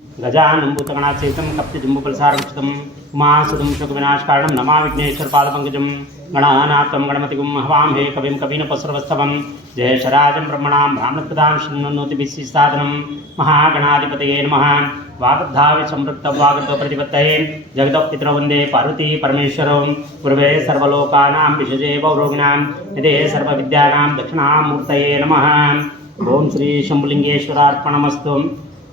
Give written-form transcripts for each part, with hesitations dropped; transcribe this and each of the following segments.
गजाननं भूतगणासेवितं कप्तिजम्बुफलसारभक्षितं उमासुतं शोकविनाशकारणं नमा विघ्नेश्वरपादपङ्कजं गणानाथं गणपतिगुं हवामहे कविं कवीनपसर्वस्तवं जयशराजं ब्रह्मणां ब्राह्मणप्रदां शृण्वन्नोतिभिस्सादनं महागणाधिपतये नमः। वागर्धाविसंपृक्तवागर्धप्रतिपत्तये जगदपितरौ वन्दे पार्वती परमेश्वरौ गुरवे सर्वलोकानां विषजे भवरोगिणां निधे सर्वविद्यानां दक्षिणामूर्तये नमः। ओं श्री शंभुलिंगेश्वरार्पणमस्तु।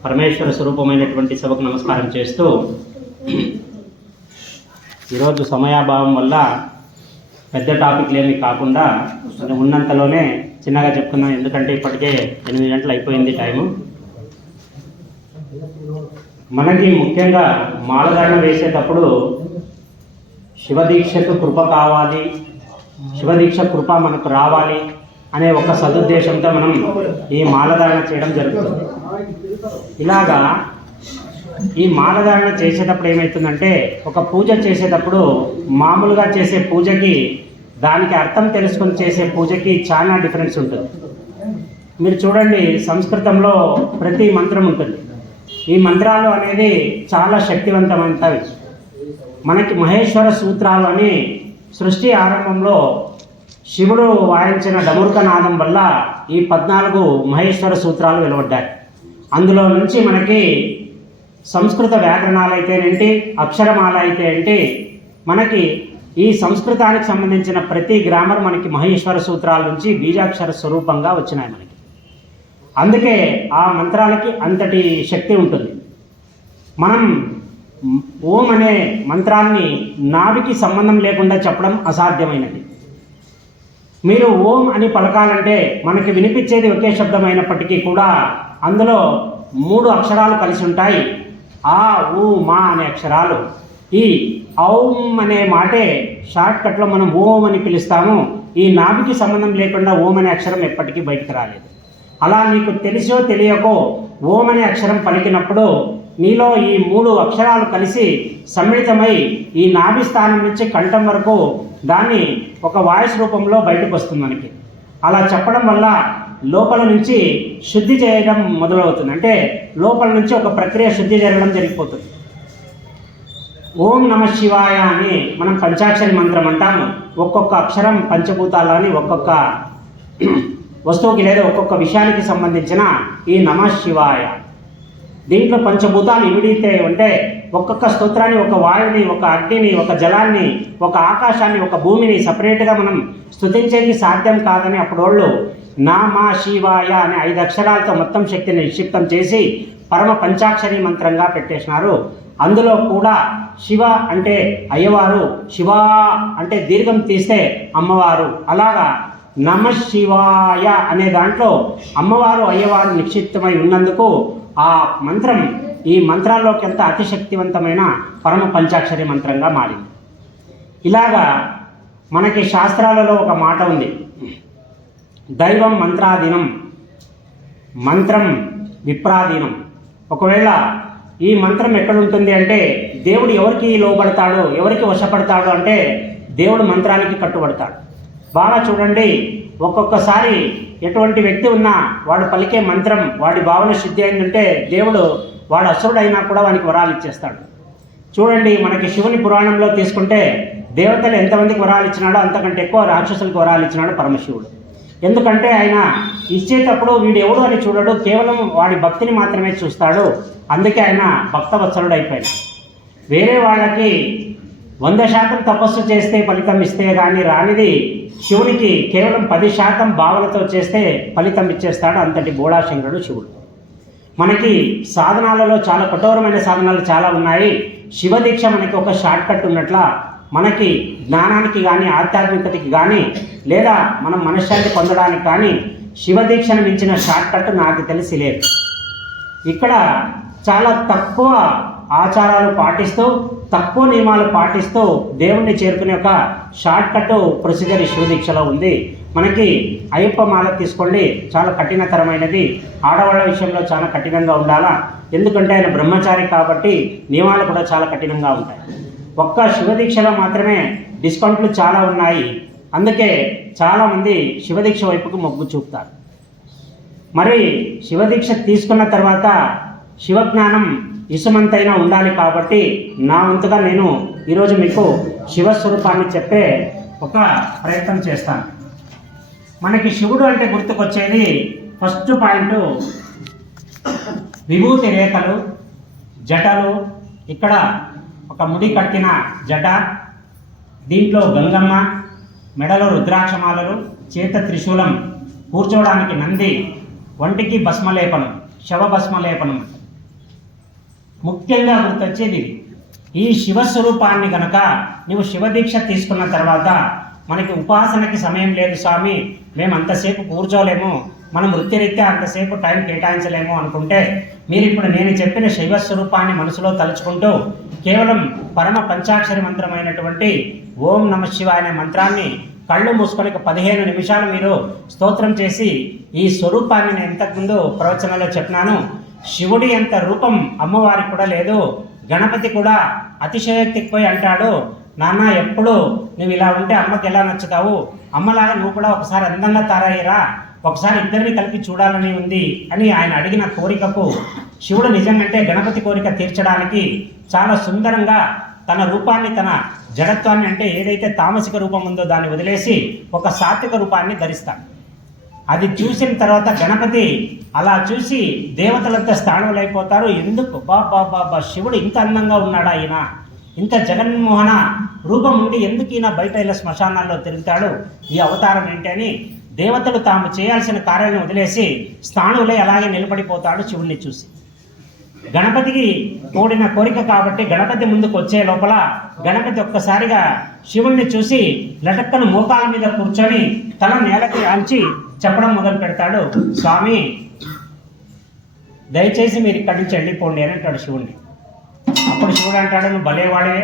పరమేశ్వర స్వరూపమైనటువంటి సభకు నమస్కారం చేస్తూ ఈరోజు సమయాభావం వల్ల పెద్ద టాపిక్లు ఏమీ కాకుండా ఉన్నంతలోనే చిన్నగా చెప్పుకుందాం. ఎందుకంటే ఇప్పటికే 8 గంటలు అయిపోయింది టైము. మనకి ముఖ్యంగా మాలధారణ వేసేటప్పుడు శివదీక్షకు కృప కావాలి, శివదీక్ష కృప మనకు రావాలి అనే ఒక సదుద్దేశంతో మనం ఈ మాలధారణ చేయడం జరుగుతుంది. ఇలాగా ఈ మాలధారణ చేసేటప్పుడు ఏమవుతుందంటే, ఒక పూజ చేసేటప్పుడు మామూలుగా చేసే పూజకి దానికి అర్థం తెలుసుకొని చేసే పూజకి చాలా డిఫరెన్స్ ఉంటుంది. మీరు చూడండి, సంస్కృతంలో ప్రతి మంత్రం ఉంటుంది. ఈ మంత్రాలు అనేది చాలా శక్తివంతమైనవి. మనకి మహేశ్వర సూత్రాలు అని సృష్టి ఆరంభంలో శివుడు వాయించిన డమురుక నాదం వల్ల ఈ 14 మహేశ్వర సూత్రాలు వెలువడ్డాయి. అందులో నుంచి మనకి సంస్కృత వ్యాకరణాలు అయితేనేంటి, అక్షరమాల అయితే ఏంటి, మనకి ఈ సంస్కృతానికి సంబంధించిన ప్రతి గ్రామర్ మనకి మహేశ్వర సూత్రాల నుంచి బీజాక్షర స్వరూపంగా వచ్చినాయి మనకి. అందుకే ఆ మంత్రాలకి అంతటి శక్తి ఉంటుంది. మనం ఓం అనే మంత్రాన్ని నాభికి సంబంధం లేకుండా చెప్పడం అసాధ్యమైనది. మీరు ఓం అని పలకాలంటే మనకి వినిపించేది ఒకే శబ్దం అయినప్పటికీ కూడా అందులో 3 అక్షరాలు కలిసి ఉంటాయి. ఆ, ఊ, మా అనే అక్షరాలు. ఈ ఔం అనే మాటే షార్ట్కట్లో మనం ఓం అని పిలుస్తాము. ఈ నాభికి సంబంధం లేకుండా ఓం అనే అక్షరం ఎప్పటికీ బయటకు రాలేదు. అలా నీకు తెలిసో తెలియకో ఓం అనే అక్షరం పలికినప్పుడు నీలో ఈ 3 అక్షరాలు కలిసి సమ్మిళితమై ఈ నాభి స్థానం నుంచి కంఠం వరకు దాన్ని ఒక వాయిస్ రూపంలో బయటకు వస్తుంది మనకి. అలా చెప్పడం వల్ల లోపల నుంచి శుద్ధి చేయడం మొదలవుతుంది. అంటే లోపల నుంచి ఒక ప్రక్రియ శుద్ధి జరగడం జరిగిపోతుంది. ఓం నమ శివాయ అని మనం పంచాక్షరి మంత్రం అంటాము. ఒక్కొక్క అక్షరం పంచభూతాలు అని ఒక్కొక్క వస్తువుకి లేదా ఒక్కొక్క విషయానికి సంబంధించిన ఈ నమ శివాయ. దీంట్లో పంచభూతాలు ఇమిడితే ఉంటే ఒక్కొక్క స్తోత్రాన్ని, ఒక వాయువుని, ఒక అగ్నిని, ఒక జలాన్ని, ఒక ఆకాశాన్ని, ఒక భూమిని సపరేట్గా మనం స్తుతించేది సాధ్యం కాదని అప్పుడు వాళ్ళు నామా శివాయ అనే 5 అక్షరాలతో మొత్తం శక్తిని నిక్షిప్తం చేసి పరమ పంచాక్షరి మంత్రంగా పెట్టేసినారు. అందులో కూడా శివ అంటే అయ్యవారు, శివ అంటే దీర్ఘం తీస్తే అమ్మవారు. అలాగా నమ శివాయ అనే దాంట్లో అమ్మవారు, అయ్యవారు నిక్షిప్తమై ఉన్నందుకు ఆ మంత్రం ఈ మంత్రాల్లోకి ఎంత అతిశక్తివంతమైన పరమ పంచాక్షరి మంత్రంగా మారింది. ఇలాగా మనకి శాస్త్రాలలో ఒక మాట ఉంది, దైవం మంత్రాధీనం, మంత్రం విప్రాధీనం. ఒకవేళ ఈ మంత్రం ఎక్కడుంటుంది అంటే దేవుడు ఎవరికి లోబడతాడు, ఎవరికి వశపడతాడు అంటే దేవుడు మంత్రానికి కట్టుబడతాడు. బాగా చూడండి, ఒక్కొక్కసారి ఎటువంటి వ్యక్తి ఉన్నా వాడు పలికే మంత్రం వాడి భావన శుద్ధి అయిందంటే దేవుడు వాడు అసురుడైనా కూడా వానికి వరాలు ఇచ్చేస్తాడు. చూడండి, మనకి శివుని పురాణంలో తీసుకుంటే దేవతలు ఎంతమందికి వరాలు ఇచ్చినాడో అంతకంటే ఎక్కువ రాక్షసులకు వరాలు ఇచ్చినాడు పరమశివుడు. ఎందుకంటే ఆయన ఇచ్చేటప్పుడు వీడు ఎవడు అని చూడడు, కేవలం వాడి భక్తిని మాత్రమే చూస్తాడు. అందుకే ఆయన భక్తవత్సలుడు అయిపోయాడు. వేరే వాళ్ళకి 100% తపస్సు చేస్తే ఫలితం ఇస్తే కానీ రానిది శివునికి కేవలం 10% భావనతో చేస్తే ఫలితం ఇచ్చేస్తాడు. అంతటి బోళాశంకరుడు శివుడు. మనకి సాధనాలలో చాలా కఠోరమైన సాధనాలు చాలా ఉన్నాయి. శివదీక్ష మనకి ఒక షార్ట్కట్ ఉన్నట్ల మనకి జ్ఞానానికి కానీ, ఆధ్యాత్మికతకి కానీ, లేదా మనం మనశ్శాంతి పొందడానికి కానీ శివదీక్షను మించిన షార్ట్కట్ నాకు తెలిసి లేదు. ఇక్కడ చాలా తక్కువ ఆచారాలు పాటిస్తూ, తక్కువ నియమాలు పాటిస్తూ దేవుణ్ణి చేరుకునే ఒక షార్ట్కట్ ప్రొసీజర్ శివదీక్షలో ఉంది. మనకి అయ్యప్ప మాల తీసుకోండి, చాలా కఠినతరమైనది. ఆడవాళ్ళ విషయంలో చాలా కఠినంగా ఉండాలా, ఎందుకంటే ఆయన బ్రహ్మచారి కాబట్టి నియమాలు కూడా చాలా కఠినంగా ఉంటాయి. ఒక్క శివదీక్షలో మాత్రమే డిస్కౌంట్లు చాలా ఉన్నాయి. అందుకే చాలామంది శివదీక్ష వైపుకు మొగ్గు చూపుతారు. మరి శివదీక్ష తీసుకున్న తర్వాత శివజ్ఞానం ఇసుమంతైనా ఉండాలి. కాబట్టి నా వంతుగా నేను ఈరోజు మీకు శివస్వరూపాన్ని చెప్పే ఒక ప్రయత్నం చేస్తాను. మనకి శివుడు అంటే గుర్తుకొచ్చేది ఫస్ట్ పాయింట్ విభూతి రేఖలు, జటలు, ఇక్కడ ఒక ముడి కట్టిన జట, దీంట్లో గంగమ్మ, మెడలో రుద్రాక్షమాలలు, చేత త్రిశూలం, కూర్చోవడానికి నంది, వంటికి భస్మలేపనం, శవ భస్మలేపనం. ముఖ్యంగా గుర్తొచ్చేది ఈ శివస్వరూపాన్ని గనక నువ్వు శివదీక్ష తీసుకున్న తర్వాత మనకి ఉపాసనకి సమయం లేదు స్వామి, మేము అంతసేపు కూర్చోలేము, మనం వృత్తిరీత్యా అంతసేపు టైం కేటాయించలేము అనుకుంటే మీరు ఇప్పుడు నేను చెప్పిన శివస్వరూపాన్ని మనసులో తలుచుకుంటూ కేవలం పరమ పంచాక్షరి మంత్రమైనటువంటి ఓం నమ శివాయ అనే మంత్రాన్ని కళ్ళు మూసుకొని 15 నిమిషాలు మీరు స్తోత్రం చేసి ఈ స్వరూపాన్ని నేను ఇంతకుముందు ప్రవచనంలో చెప్పినాను. శివుడి ఎంత రూపం అమ్మవారికి కూడా లేదు. గణపతి కూడా అతిశయోక్తికి పోయి అంటాడు, నాన్న ఎప్పుడు నువ్వు ఇలా ఉంటే అమ్మకి ఎలా నచ్చుతావు, అమ్మలాగా నువ్వు కూడా ఒకసారి అందంగా తయారయ్యరా, ఒకసారి ఇద్దరిని కలిపి చూడాలని ఉంది అని ఆయన అడిగిన కోరికకు శివుడు నిజంగా గణపతి కోరిక తీర్చడానికి చాలా సుందరంగా తన రూపాన్ని, తన జడత్వాన్ని, అంటే ఏదైతే తామసిక రూపం ఉందో దాన్ని వదిలేసి ఒక సాత్విక రూపాన్ని ధరిస్తాడు. అది చూసిన తర్వాత గణపతి అలా చూసి దేవతలంతా స్థానులైపోతారు. ఎందుకు బాబా శివుడు ఇంత అందంగా ఉన్నాడా, ఈయన ఇంత జగన్మోహన రూపం ఉండి ఎందుకు ఈయన బయట ఇలా శ్మశానాల్లో తిరుగుతాడు, ఈ అవతారం ఏంటి అని దేవతలు తాము చేయాల్సిన కార్యాలను వదిలేసి స్థానులై అలాగే నిలబడిపోతాడు శివుణ్ణి చూసి. గణపతికి కోడిన కోరిక కాబట్టి గణపతి ముందుకు వచ్చే లోపల గణపతి ఒక్కసారిగా శివుణ్ణి చూసి లటక్కను మోకాల మీద కూర్చొని తల నేలకి ఆంచి చెప్పడం మొదలు పెడతాడు, స్వామి దయచేసి మీరు ఇక్కడి నుంచి వెళ్ళిపోండి అని అంటాడు శివుణ్ణి. అప్పుడు శివుడు అంటాడు, నువ్వు భలేవాడే,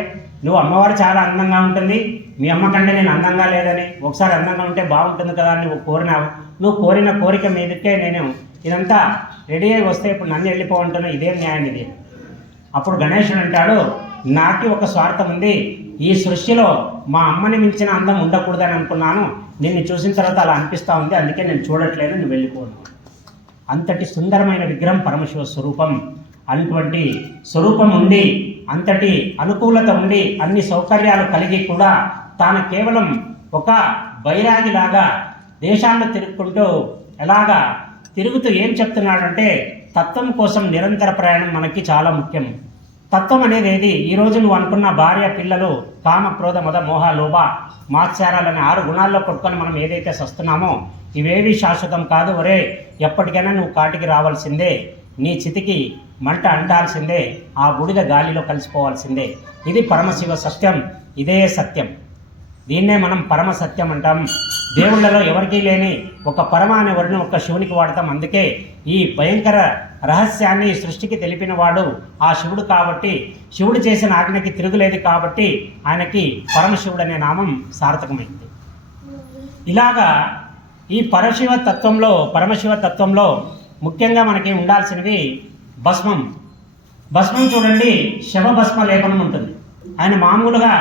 నువ్వు అమ్మవారు చాలా అందంగా ఉంటుంది, మీ అమ్మ కంటే నేను అందంగా లేదని, ఒకసారి అందంగా ఉంటే బాగుంటుంది కదా అని నువ్వు కోరినావు, నువ్వు కోరిన కోరిక మీదకే నేను ఇదంతా రెడీ అయి వస్తే ఇప్పుడు నన్ను వెళ్ళిపోమంటున్నా, ఇదేం న్యాయం ఇది. అప్పుడు గణేశుడు అంటాడు, నాకు ఒక స్వార్థం ఉంది, ఈ సృష్టిలో మా అమ్మని మించిన అందం ఉండకూడదని అనుకున్నాను, నిన్ను చూసిన తర్వాత అలా అనిపిస్తూ ఉంది, అందుకే నేను చూడట్లేదు, నువ్వు వెళ్ళిపోను. అంతటి సుందరమైన విగ్రహం పరమశివ స్వరూపం. అటువంటి స్వరూపం ఉండి, అంతటి అనుకూలత ఉండి, అన్ని సౌకర్యాలు కలిగి కూడా తాను కేవలం ఒక బైరాగిలాగా దేశాల్లో తిరుగుకుంటూ ఎలాగా తిరుగుతూ ఏం చెప్తున్నాడంటే తత్వం కోసం నిరంతర ప్రయాణం మనకి చాలా ముఖ్యం. తత్వం అనేది ఏది? ఈరోజు నువ్వు అనుకున్న భార్య, పిల్లలు, కామ, క్రోధ, మద, మోహ, లోభ, మాత్సర్యాలనే 6 గుణాల్లో కొట్టుకొని మనం ఏదైతే సస్తున్నామో ఇవేవి శాశ్వతం కాదు. ఒరే, ఎప్పటికైనా నువ్వు కాటికి రావాల్సిందే, నీ చితికి మంట అంటాల్సిందే, ఆ బూడిద గాలిలో కలిసిపోవాల్సిందే. ఇది పరమశివ సత్యం, ఇదే సత్యం. దీన్నే మనం పరమ సత్యం అంటాం. దేవుళ్ళలో ఎవరికీ లేని ఒక పరమ అనే వర్ణం ఒక శివునికి వాడతాం. అందుకే ఈ భయంకర రహస్యాన్ని సృష్టికి తెలిపిన వాడు ఆ శివుడు కాబట్టి, శివుడు చేసిన ఆజ్ఞకి తిరుగులేదు కాబట్టి ఆయనకి పరమశివుడు అనే నామం సార్థకమైంది. ఇలాగా ఈ పరమశివ తత్వంలో ముఖ్యంగా మనకి ఉండాల్సినవి భస్మం. భస్మం చూడండి, శవభస్మ లేపనం ఉంటుంది. ఆయన మామూలుగా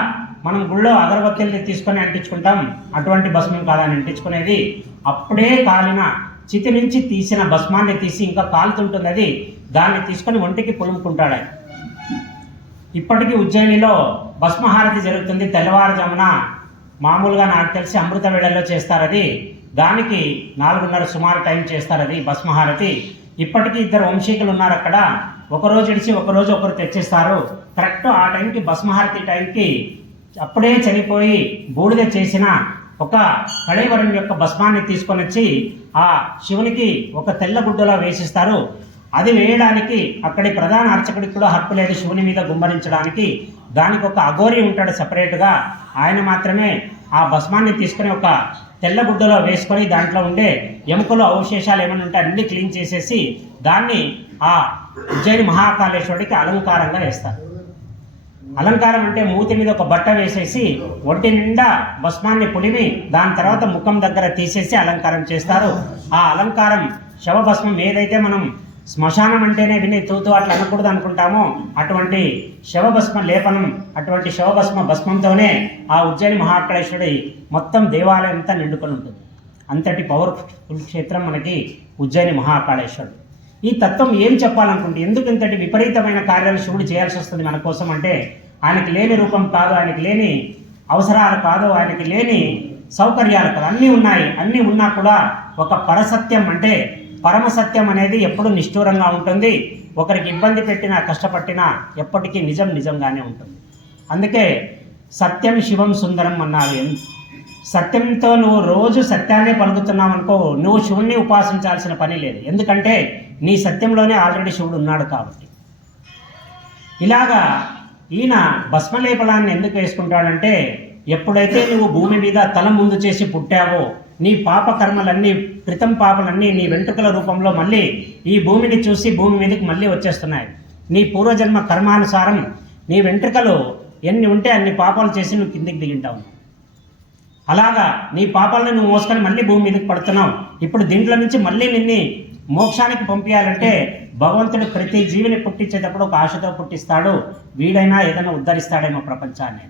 మనం గుళ్ళో అగరబత్తీలు తీసుకొని అంటించుకుంటాం, అటువంటి భస్మం కాదని అంటించుకునేది అప్పుడే కాలిన చితి నుంచి తీసిన భస్మాన్ని తీసి ఇంకా కాలుతుంటుంది, అది దాన్ని తీసుకొని ఒంటికి పులుముకుంటాడు ఆయన. ఇప్పటికీ ఉజ్జయినిలో భస్మహారతి జరుగుతుంది. తెల్లవారుజామున మామూలుగా నాకు తెలిసి అమృత వేళల్లో చేస్తారు. అది దానికి 4:30 సుమారు టైం చేస్తారు అది భస్మహారతి. ఇప్పటికీ 2 వంశీకులు ఉన్నారు అక్కడ. ఒకరోజు ఇడిచి ఒకరోజు ఒకరు తెచ్చిస్తారు. కరెక్ట్ ఆ టైంకి భస్మహారతి టైంకి అప్పుడే చనిపోయి బూడిద చేసిన ఒక కళేవరం యొక్క భస్మాన్ని తీసుకొని వచ్చి ఆ శివునికి ఒక తెల్ల గుడ్డలో వేసిస్తారు. అది వేయడానికి అక్కడి ప్రధాన అర్చకుడికి కూడా హక్కు లేదు శివుని మీద గుమ్మరించడానికి. దానికి ఒక అఘోరి ఉంటాడు సపరేట్గా, ఆయన మాత్రమే ఆ భస్మాన్ని తీసుకొని ఒక తెల్ల గుడ్డలో వేసుకొని దాంట్లో ఉండే ఎముకలు అవశేషాలు ఏమైనా ఉంటే అన్ని క్లీన్ చేసేసి దాన్ని ఆ ఉజ్జయిని మహాకాళేశ్వరుడికి అలంకారంగా వేస్తారు. అలంకారం అంటే మూతి మీద ఒక బట్ట వేసేసి ఒంటి నిండా భస్మాన్ని పులిమి దాని తర్వాత ముఖం దగ్గర తీసేసి అలంకారం చేస్తారు. ఆ అలంకారం శవభస్మం ఏదైతే మనం శ్మశానం అంటేనే విని తూతూ అట్లా అనకూడదు అనుకుంటామో అటువంటి శవభస్మ లేపనం, అటువంటి శవభస్మ భస్మంతోనే ఆ ఉజ్జయిని మహాకాళేశ్వరుడి మొత్తం దేవాలయం అంతా నిండుకొని ఉంటుంది. అంతటి పవర్ఫుల్ క్షేత్రం మనకి ఉజ్జయిని మహాకాళేశ్వరుడు. ఈ తత్వం ఏం చెప్పాలనుకుంటే ఎందుకు ఇంతటి విపరీతమైన కార్యాలు శివుడు చేయాల్సి వస్తుంది మన కోసం అంటే ఆయనకి లేని రూపం కాదు, ఆయనకి లేని అవసరాలు కాదు, ఆయనకి లేని సౌకర్యాలు కాదు, అన్నీ ఉన్నాయి. అన్నీ ఉన్నా కూడా ఒక పరసత్యం అంటే పరమసత్యం అనేది ఎప్పుడు నిష్ఠూరంగా ఉంటుంది. ఒకరికి ఇబ్బంది పెట్టినా కష్టపట్టినా ఎప్పటికీ నిజం నిజంగానే ఉంటుంది. అందుకే సత్యం శివం సుందరం అన్నారు. సత్యంతో నువ్వు రోజు సత్యాన్నే పలుకుతున్నావు అనుకో, నువ్వు శివుణ్ణి ఉపాసించాల్సిన పని లేదు. ఎందుకంటే నీ సత్యంలోనే ఆల్రెడీ శివుడు ఉన్నాడు కాబట్టి. ఇలాగా ఈయన భస్మలేపలాన్ని ఎందుకు వేసుకుంటాడంటే ఎప్పుడైతే నువ్వు భూమి మీద తల ముందు చేసి పుట్టావో నీ పాపకర్మలన్నీ క్రితం పాపలన్నీ నీ వెంట్రుకల రూపంలో మళ్ళీ ఈ భూమిని చూసి భూమి మీదకి మళ్ళీ వచ్చేస్తున్నాయి. నీ పూర్వజన్మ కర్మానుసారం నీ వెంట్రుకలు ఎన్ని ఉంటే అన్ని పాపాలు చేసి నువ్వు కిందికి దిగింటావు. అలాగా నీ పాపాలను నువ్వు మోసుకొని మళ్ళీ భూమి మీదకి పడుతున్నావు. ఇప్పుడు దీంట్లో నుంచి మళ్ళీ నిన్ను మోక్షానికి పంపించాలంటే భగవంతుడు ప్రతి జీవిని పుట్టించేటప్పుడు ఒక ఆశతో పుట్టిస్తాడు. వీడైనా ఏదైనా ఉద్ధరిస్తాడేమో ప్రపంచాన్ని.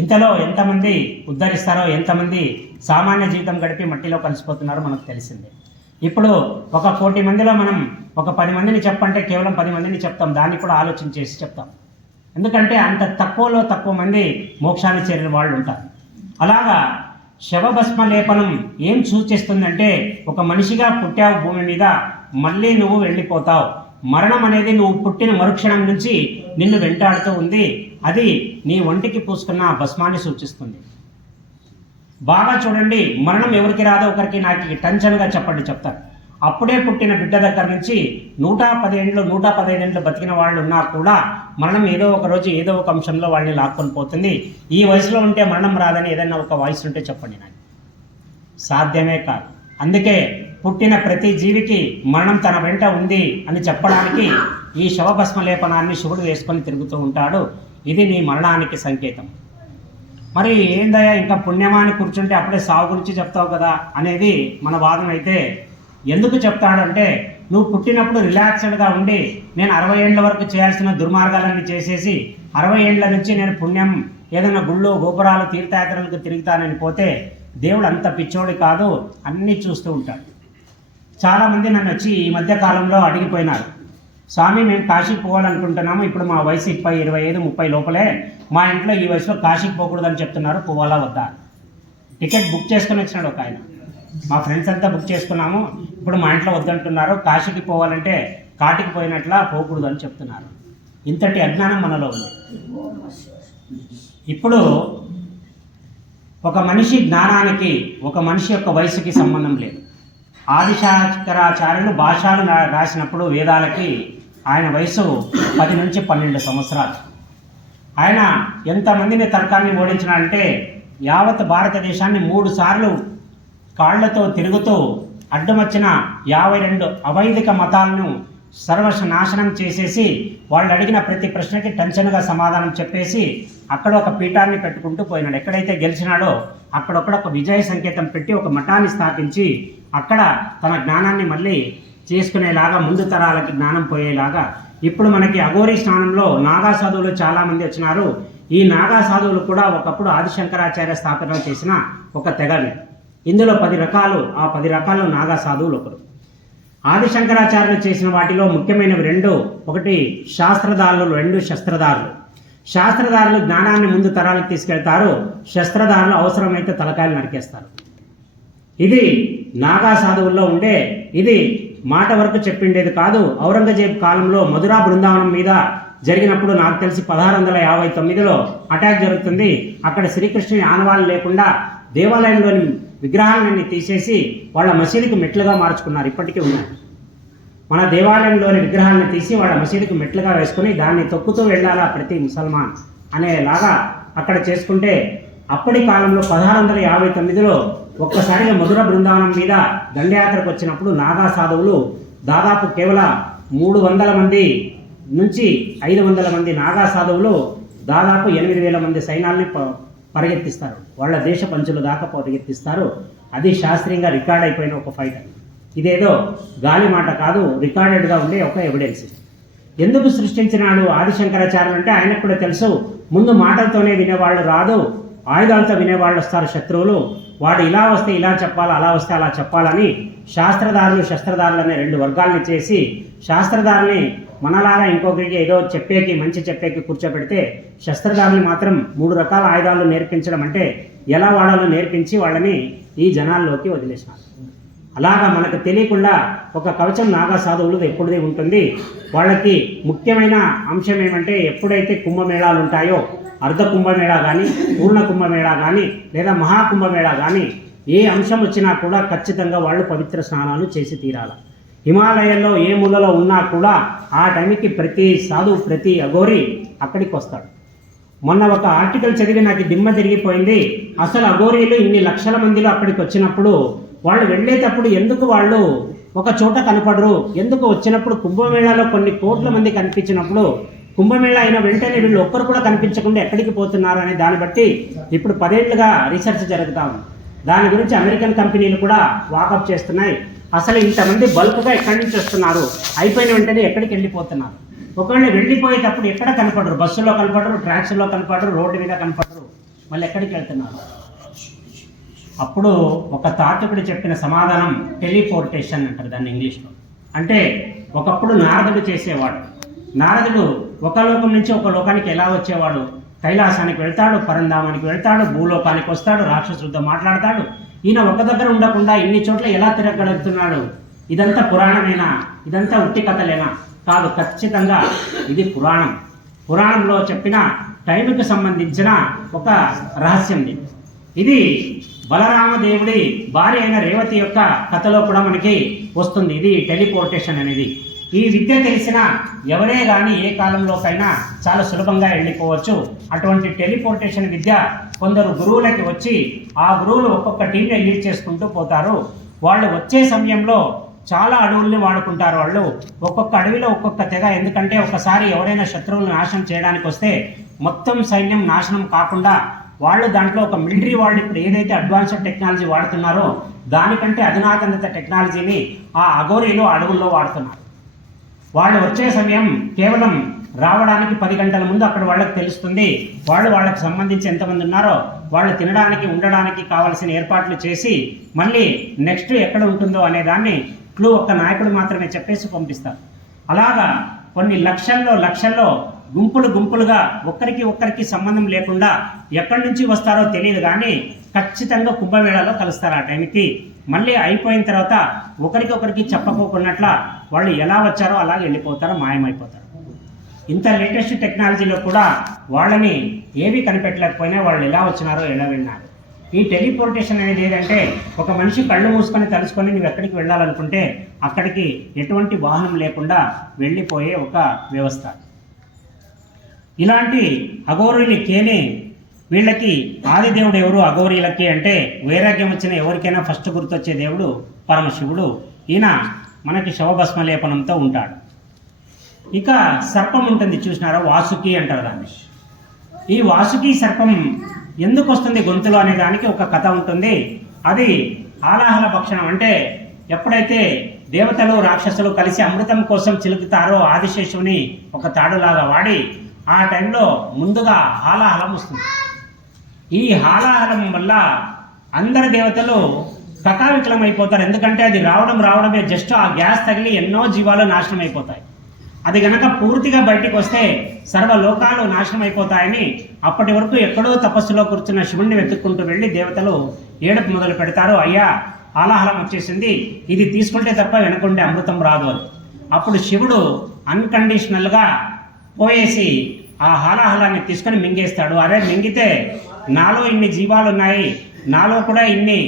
ఇంతలో ఎంతమంది ఉద్ధరిస్తారో, ఎంతమంది సామాన్య జీవితం గడిపి మట్టిలో కలిసిపోతున్నారో మనకు తెలిసిందే. ఇప్పుడు 1 కోటి మందిలో మనం ఒక 10 మందిని చెప్పంటే కేవలం 10 మందిని చెప్తాం. దాన్ని కూడా ఆలోచన చేసి చెప్తాం. ఎందుకంటే అంత తక్కువలో తక్కువ మంది మోక్షాన్ని చేరిన వాళ్ళు ఉంటారు. అలాగా శవభస్మ లేపనం ఏం సూచిస్తుందంటే ఒక మనిషిగా పుట్టావు భూమి మీద, మళ్ళీ నువ్వు వెళ్ళిపోతావు. మరణం అనేది నువ్వు పుట్టిన మరుక్షణం నుంచి నిన్ను వెంటాడుతూ ఉంది. అది నీ ఒంటికి పూసుకున్న భస్మాన్ని సూచిస్తుంది. బాగా చూడండి, మరణం ఎవరికి రాదో ఒకరికి నాకు టెన్షన్గా చెప్తారు. అప్పుడే పుట్టిన బిడ్డ దగ్గర నుంచి 110 ఏళ్ళు 115 ఏళ్ళు బతికిన వాళ్ళు ఉన్నా కూడా మరణం ఏదో ఒక రోజు ఏదో ఒక అంశంలో వాళ్ళని లాక్కొని పోతుంది. ఈ వయసులో ఉంటే మరణం రాదని ఏదైనా ఒక వయసు ఉంటే చెప్పండి. నాకు సాధ్యమే కాదు. అందుకే పుట్టిన ప్రతి జీవికి మరణం తన వెంట ఉంది అని చెప్పడానికి ఈ శవభస్మ లేపనాన్ని శివుడు వేసుకొని తిరుగుతూ ఉంటాడు. ఇది నీ మరణానికి సంకేతం. మరి ఏందయ్యా ఇంకా పుణ్యమాని కూర్చుంటే అప్పుడే సాగు గురించి చెప్తావు కదా అనేది మన వాదన. అయితే ఎందుకు చెప్తాడంటే నువ్వు పుట్టినప్పుడు రిలాక్స్డ్గా ఉండి నేను 60 ఏళ్ళ వరకు చేయాల్సిన దుర్మార్గాలన్నీ చేసేసి 60 ఏళ్ళ నుంచి నేను పుణ్యం ఏదైనా గుళ్ళు గోపురాలు తీర్థయాత్రలకు తిరుగుతానని పోతే దేవుడు అంత పిచ్చోడి కాదు, అన్నీ చూస్తూ ఉంటాడు. చాలామంది నన్ను వచ్చి ఈ మధ్య కాలంలో అడిగిపోయినారు, స్వామి మేము కాశీకి పోవాలనుకుంటున్నాము, ఇప్పుడు మా వయసు 20, 25, 30 లోపలే, మా ఇంట్లో ఈ వయసులో కాశీకి పోకూడదని చెప్తున్నారు, పోవాలా వద్దా? టికెట్ బుక్ చేసుకుని వచ్చినాడు ఒక ఆయన. మా ఫ్రెండ్స్ అంతా బుక్ చేసుకున్నాము, ఇప్పుడు మా ఇంట్లో వద్దంటున్నారు, కాశీకి పోవాలంటే కాటికి పోయినట్లా పోకూడదు అని చెప్తున్నారు. ఇంతటి అజ్ఞానం మనలో ఉంది. ఇప్పుడు ఒక మనిషి జ్ఞానానికి ఒక మనిషి యొక్క వయసుకి సంబంధం లేదు. ఆదిశంకరాచార్యులు భాషలు రాసినప్పుడు వేదాలకి ఆయన వయసు 10 నుంచి 12 సంవత్సరాలు. ఆయన ఎంతమందిని తర్కాన్ని ఓడించినాడంటే యావత్ భారతదేశాన్ని 3 సార్లు కాళ్లతో తిరుగుతూ అడ్డమొచ్చిన 52 అవైదిక మతాలను సర్వనాశనం చేసేసి వాళ్ళు అడిగిన ప్రతి ప్రశ్నకి టెన్షన్గా సమాధానం చెప్పేసి అక్కడ ఒక పీఠాన్ని పెట్టుకుంటూ పోయినాడు. ఎక్కడైతే గెలిచినాడో అక్కడొక్కడ ఒక విజయ సంకేతం పెట్టి ఒక మఠాన్ని స్థాపించి అక్కడ తన జ్ఞానాన్ని మళ్ళీ చేసుకునేలాగా, ముందు తరాలకి జ్ఞానం పోయేలాగా. ఇప్పుడు మనకి అఘోరీ స్నానంలో నాగా సాధువులు చాలామంది వచ్చినారు. ఈ నాగా సాధువులు కూడా ఒకప్పుడు ఆదిశంకరాచార్య స్థాపన చేసిన ఒక తెగని. ఇందులో 10 రకాలు. ఆ 10 రకాల్లో నాగా సాధువులు ఒకరు. ఆదిశంకరాచార్యులు చేసిన వాటిలో ముఖ్యమైనవి 2. ఒకటి శాస్త్రదారులు, 2 శస్త్రదారులు. శాస్త్రదారులు జ్ఞానాన్ని ముందు తరాలకు తీసుకెళ్తారు, శస్త్రదారులు అవసరమైతే తలకాయలు నరికేస్తారు. ఇది నాగా సాధువుల్లో ఉండే. ఇది మాట వరకు చెప్పిండేది కాదు. ఔరంగజేబ్ కాలంలో మధురా బృందావనం మీద జరిగినప్పుడు నాకు తెలిసి 1659లో అటాక్ జరుగుతుంది. అక్కడ శ్రీకృష్ణుని ఆనవాళ్ళు లేకుండా దేవాలయంలోని విగ్రహాలన్నీ తీసేసి వాళ్ళ మసీదుకి మెట్లుగా మార్చుకున్నారు. ఇప్పటికీ ఉన్నాయి. మన దేవాలయంలోని విగ్రహాలను తీసి వాళ్ళ మసీదుకి మెట్లుగా వేసుకుని దాన్ని తొక్కుతూ వెళ్ళాలా ప్రతి ముసల్మాన్ అనేలాగా అక్కడ చేసుకుంటే, అప్పటి కాలంలో 1659లో ఒక్కసారిగా మధుర బృందావనం మీద దండయాత్రకు వచ్చినప్పుడు నాగా సాధువులు దాదాపు కేవలం 300 మంది నుంచి 500 మంది నాగా సాధువులు దాదాపు 8000 మంది సైన్యాల్ని పరిగెత్తిస్తారు. వాళ్ళ దేశ పంచుల దాకా పరిగెత్తిస్తారు. అది శాస్త్రీయంగా రికార్డ్ అయిపోయిన ఒక ఫైట్. ఇదేదో గాలి మాట కాదు, రికార్డెడ్గా ఉండే ఒక ఎవిడెన్స్. ఎందుకు సృష్టించినాడు ఆదిశంకరాచార్యులు అంటే ఆయనకు కూడా తెలుసు, ముందు మాటలతోనే వినేవాళ్ళు రాదు, ఆయుధాలతో వినేవాళ్ళు వస్తారు శత్రువులు. వాడు ఇలా వస్తే ఇలా చెప్పాలి, అలా వస్తే అలా చెప్పాలని శాస్త్రధారులు శస్త్రధారులు అనే 2 వర్గాలని చేసి, శాస్త్రధారుల్ని మనలాగా ఇంకొకరికి ఏదో చెప్పేకి మంచి చెప్పేకి కూర్చోబెడితే, శస్త్రధారులు మాత్రం 3 రకాల ఆయుధాలు నేర్పించడం అంటే ఎలా వాడాలో నేర్పించి వాళ్ళని ఈ జనాల్లోకి వదిలేసినారు. అలాగా మనకు తెలియకుండా ఒక కవచం నాగా సాధువులు ఎప్పుడుదే ఉంటుంది. వాళ్ళకి ముఖ్యమైన అంశం ఏమంటే, ఎప్పుడైతే కుంభమేళాలు ఉంటాయో, అర్ధ కుంభమేళా కానీ, పూర్ణ కుంభమేళా కానీ, లేదా మహాకుంభమేళా కానీ, ఏ అంశం వచ్చినా కూడా ఖచ్చితంగా వాళ్ళు పవిత్ర స్నానాలు చేసి తీరాలి. హిమాలయాల్లో ఏ మూలలో ఉన్నా కూడా ఆ టైంకి ప్రతి సాధువు, ప్రతి అఘోరి అక్కడికి వస్తాడు. మొన్న ఒక ఆర్టికల్ చదివి నాకు దిమ్మ తిరిగిపోయింది. అసలు అఘోరీలు ఇన్ని లక్షల మందిలో అక్కడికి వచ్చినప్పుడు వాళ్ళు వెళ్ళేటప్పుడు ఎందుకు వాళ్ళు ఒక చోట కనపడరు, ఎందుకు వచ్చినప్పుడు కుంభమేళాలో కొన్ని కోట్ల మంది కనిపించినప్పుడు కుంభమేళా అయిన వెంటనే వీళ్ళు ఒక్కరు కూడా కనిపించకుండా ఎక్కడికి పోతున్నారు అనే దాన్ని బట్టి ఇప్పుడు 10 ఏళ్లుగా రీసెర్చ్ జరుగుతా ఉంది. దాని గురించి అమెరికన్ కంపెనీలు కూడా వాకప్ చేస్తున్నాయి. అసలు ఇంతమంది బల్క్గా ఎక్కడి నుంచి వస్తున్నారు, అయిపోయిన వెంటనే ఎక్కడికి వెళ్ళిపోతున్నారు. ఒకవేళ వెళ్ళిపోయేటప్పుడు ఎక్కడ కనపడరు, బస్సులో కనపడరు, ట్రాక్స్లో కనపడరు, రోడ్డు మీద కనపడరు, మళ్ళీ ఎక్కడికి వెళ్తున్నారు. అప్పుడు ఒక తాత్వికుడు చెప్పిన సమాధానం టెలిపోర్టేషన్ అంటారు దాన్ని ఇంగ్లీష్లో. అంటే ఒకప్పుడు నారదుడు చేసేవాడు. నారదుడు ఒక లోకం నుంచి ఒక లోకానికి ఎలా వచ్చేవాడు, కైలాసానికి వెళ్తాడు, పరంధామానికి వెళ్తాడు, భూలోకానికి వస్తాడు, రాక్షసులతో మాట్లాడతాడు. ఈయన ఒక దగ్గర ఉండకుండా ఇన్ని చోట్ల ఎలా తిరగలుగుతున్నాడు? ఇదంతా పురాణమేనా? ఇదంతా ఉట్టి కథలేనా? కాదు, ఖచ్చితంగా ఇది పురాణం. పురాణంలో చెప్పిన టైంకి సంబంధించిన ఒక రహస్యం ఇది. బలరామదేవుడి భార్య అయిన రేవతి యొక్క కథలో కూడా మనకి వస్తుంది ఇది టెలిపోర్టేషన్ అనేది. ఈ విద్య తెలిసిన ఎవరే కానీ ఏ కాలంలోకైనా చాలా సులభంగా వెళ్ళిపోవచ్చు. అటువంటి టెలిపోర్టేషన్ విద్య కొందరు గురువులకి వచ్చి ఆ గురువులు ఒక్కొక్క టీంని లీడ్ చేసుకుంటూ పోతారు. వాళ్ళు వచ్చే సమయంలో చాలా అడవుల్ని వాడుకుంటారు. వాళ్ళు ఒక్కొక్క అడవిలో ఒక్కొక్క తెగ. ఎందుకంటే ఒకసారి ఎవరైనా శత్రువులను నాశనం చేయడానికి వస్తే మొత్తం సైన్యం నాశనం కాకుండా వాళ్ళు దాంట్లో ఒక మిలిటరీ వాళ్ళు ఇప్పుడు ఏదైతే అడ్వాన్స్డ్ టెక్నాలజీ వాడుతున్నారో దానికంటే అధునాతన టెక్నాలజీని ఆ అఘోరీలు అడవుల్లో వాడుతున్నారు. వాళ్ళు వచ్చే సమయం కేవలం రావడానికి 10 గంటల ముందు అక్కడ వాళ్ళకి తెలుస్తుంది. వాళ్ళకి సంబంధించి ఎంతమంది ఉన్నారో వాళ్ళు తినడానికి ఉండడానికి కావలసిన ఏర్పాట్లు చేసి మళ్ళీ నెక్స్ట్ ఎక్కడ ఉంటుందో అనే దాన్ని క్లూ ఒక్క నాయకుడు మాత్రమే చెప్పేసి పంపిస్తారు. అలాగా కొన్ని లక్షల్లో గుంపులుగా ఒక్కరికి సంబంధం లేకుండా ఎక్కడి నుంచి వస్తారో తెలియదు కానీ ఖచ్చితంగా కుంభమేళాలో కలుస్తారు. ఆ టైంకి మళ్ళీ అయిపోయిన తర్వాత ఒకరికొకరికి చెప్పకోకున్నట్ల వాళ్ళు ఎలా వచ్చారో అలా వెళ్ళిపోతారో, మాయమైపోతారు. ఇంత లేటెస్ట్ టెక్నాలజీలో కూడా వాళ్ళని ఏవి కనిపెట్టలేకపోయినా వాళ్ళు ఎలా వచ్చినారో ఎలా వెళ్ళినారు. ఈ టెలిపోర్టేషన్ అనేది ఏంటంటే ఒక మనిషి కళ్ళు మూసుకొని తలుసుకొని నువ్వు ఎక్కడికి వెళ్ళాలనుకుంటే అక్కడికి ఎటువంటి వాహనం లేకుండా వెళ్ళిపోయే ఒక వ్యవస్థ. ఇలాంటి అఘోరీలకేనే వీళ్ళకి ఆదిదేవుడు ఎవరు అఘోరీలకి అంటే వైరాగ్యం వచ్చిన ఎవరికైనా ఫస్ట్ గుర్తొచ్చే దేవుడు పరమశివుడు. ఈయన మనకి శవభస్మలేపనంతో ఉంటాడు. ఇక సర్పం ఉంటుంది చూసినారా, వాసుకి అంటారు దాన్ని. ఈ వాసుకి సర్పం ఎందుకు వస్తుంది గొంతులో అనే దానికి ఒక కథ ఉంటుంది. అది ఆలాహల భక్షణం. అంటే ఎప్పుడైతే దేవతలు రాక్షసులు కలిసి అమృతం కోసం చిలుకుతారో ఆదిశేషుని ఒక తాడులాగా వాడి ఆ టైంలో ముందుగా హాలాహలం వస్తుంది. ఈ హాలాహలం వల్ల అందరి దేవతలు కకావికలం అయిపోతారు. ఎందుకంటే అది రావడమే జస్ట్ ఆ గ్యాస్ తగిలి ఎన్నో జీవాలు నాశనం అయిపోతాయి. అది గనక పూర్తిగా బయటికి వస్తే సర్వలోకాలు నాశనం అయిపోతాయని అప్పటి వరకు ఎక్కడో తపస్సులో కూర్చున్న శివుణ్ణి వెతుక్కుంటూ వెళ్ళి దేవతలు ఏడుపు మొదలు పెడతారు. అయ్యా హాలాహలం వచ్చేసింది, ఇది తీసుకుంటే తప్ప వెనకుండే అమృతం రాదు అని. అప్పుడు శివుడు అన్కండిషనల్గా పోయేసి ఆ హాలాహలాన్ని తీసుకొని మింగేస్తాడు. అరే మింగితే నాలో ఇన్ని జీవాలు ఉన్నాయి, నాలో కూడా ఇన్ని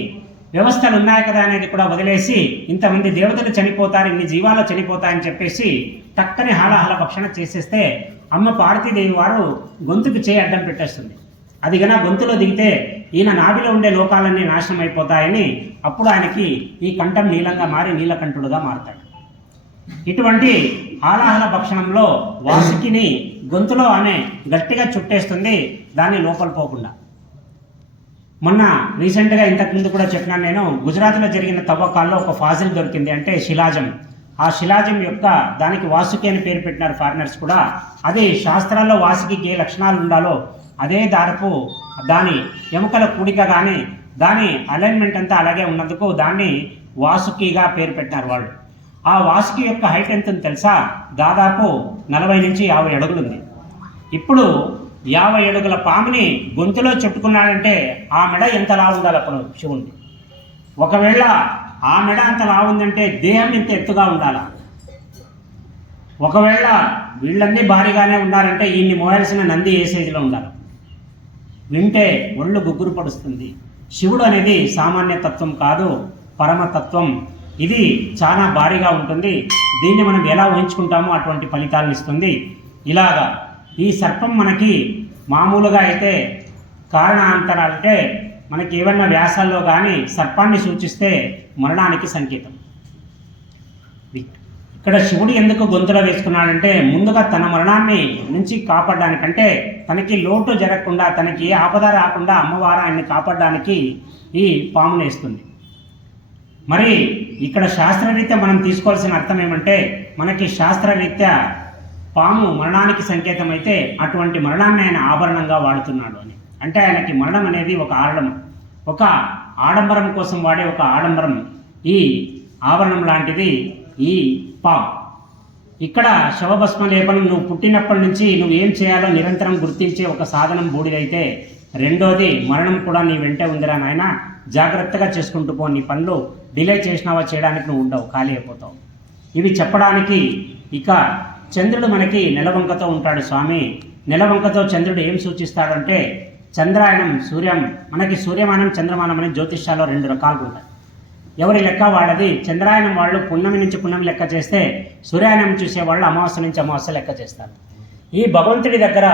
వ్యవస్థలు ఉన్నాయి కదా అనేది కూడా వదిలేసి ఇంతమంది దేవతలు చనిపోతారు, ఇన్ని జీవాలు చనిపోతాయని చెప్పేసి టక్కని హాలాహల భక్షణ చేసేస్తే అమ్మ పార్వతీదేవి వారు గొంతుకు చేయి అడ్డం పెట్టేస్తుంది. అది గన గొంతులో దిగితే ఈయన నాభిలో ఉండే లోకాలన్నీ నాశనం అయిపోతాయని అప్పుడు ఆయనకి ఈ కంఠం నీలంగా మారి నీలకంఠుడుగా మారుతాడు. ఇటువంటి హాలాహల భక్షణంలో వాసుకిని గొంతులో ఆమె గట్టిగా చుట్టేస్తుంది, దాన్ని లోపల పోకుండా. మొన్న రీసెంట్గా ఇంతకుముందు కూడా చెప్పినాను నేను, గుజరాత్లో జరిగిన తవ్వకాల్లో ఒక ఫాజిల్ దొరికింది, అంటే శిలాజం. ఆ శిలాజం యొక్క దానికి వాసుకి అని పేరు పెట్టినారు ఫారినర్స్ కూడా. అదే శాస్త్రాల్లో వాసుకి ఏ లక్షణాలు ఉండాలో అదే దారపు దాని ఎముకల కూడిక కానీ దాని అలైన్మెంట్ అంతా అలాగే ఉన్నందుకు దాన్ని వాసుకిగా పేరు పెట్టినారు వాళ్ళు. ఆ వాసుకి యొక్క హైట్ ఎంత తెలుసా? దాదాపు 40 నుంచి 50 అడుగులు ఉంది. ఇప్పుడు 50 అడుగుల పాముని గొంతులో చుట్టుకున్నాడంటే ఆ మెడ ఎంత లావు ఉండాలి అప్పుడు శివుణ్ణి? ఒకవేళ ఆ మెడ అంత లావు ఉందంటే దేహం ఇంత ఎత్తుగా ఉండాలా? ఒకవేళ వీళ్ళన్నీ భారీగానే ఉన్నారంటే ఈయన్ని మోయాల్సిన నంది ఏ సైజులో ఉండాలి? వింటే ఒళ్ళు గుగ్గురు పడుస్తుంది. శివుడు అనేది సామాన్య తత్వం కాదు, పరమతత్వం. ఇది చాలా భారీగా ఉంటుంది. దీన్ని మనం ఎలా ఊహించుకుంటామో అటువంటి ఫలితాలను ఇస్తుంది. ఇలాగా ఈ సర్పం మనకి మామూలుగా అయితే కారణాంతరాలంటే మనకి ఏమన్నా వ్యాసాల్లో కానీ సర్పాన్ని సూచిస్తే మరణానికి సంకేతం. ఇక్కడ శివుడు ఎందుకు గొంతులో వేసుకున్నాడంటే ముందుగా తన మరణాన్ని నుంచి కాపాడడానికంటే తనకి లోటు జరగకుండా, తనకి ఆపద రాకుండా అమ్మవారు ఆయన్ని కాపాడడానికి ఈ పామును వేస్తుంది. మరి ఇక్కడ శాస్త్రరీత్యా మనం తీసుకోవాల్సిన అర్థం ఏమంటే, మనకి శాస్త్రరీత్యా పాము మరణానికి సంకేతం అయితే అటువంటి మరణాన్ని ఆయన ఆభరణంగా వాడుతున్నాడు అని. అంటే ఆయనకి మరణం అనేది ఒక ఆడంబరం కోసం వాడే ఒక ఆడంబరం, ఈ ఆభరణం లాంటిది ఈ పాము. ఇక్కడ శవభస్మ లేపనం నువ్వు పుట్టినప్పటి నుంచి నువ్వు ఏం చేయాలో నిరంతరం గుర్తించే ఒక సాధనం బూడిదైతే, రెండోది మరణం కూడా నీ వెంటే ఉందిరా నాయన, జాగ్రత్తగా చేసుకుంటూ పో, నీ పనులు డిలే చేసినావా చేయడానికి నువ్వు ఉండవు, ఖాళీ అయిపోతావు. ఇవి చెప్పడానికి ఇక చంద్రుడు మనకి నెలవంకతో ఉంటాడు స్వామి. నెలవంకతో చంద్రుడు ఏం సూచిస్తాడంటే చంద్రాయనం, మనకి సూర్యమానం చంద్రమానం అనే జ్యోతిష్యాల్లో 2 రకాలుగా ఉంటాయి. ఎవరి లెక్క వాళ్ళది. చంద్రాయనం వాళ్ళు పున్నమి నుంచి పున్నమి లెక్క చేస్తే, సూర్యాయనం చూసేవాళ్ళు అమావాస్య నుంచి అమావాస్య లెక్క చేస్తారు. ఈ భగవంతుడి దగ్గర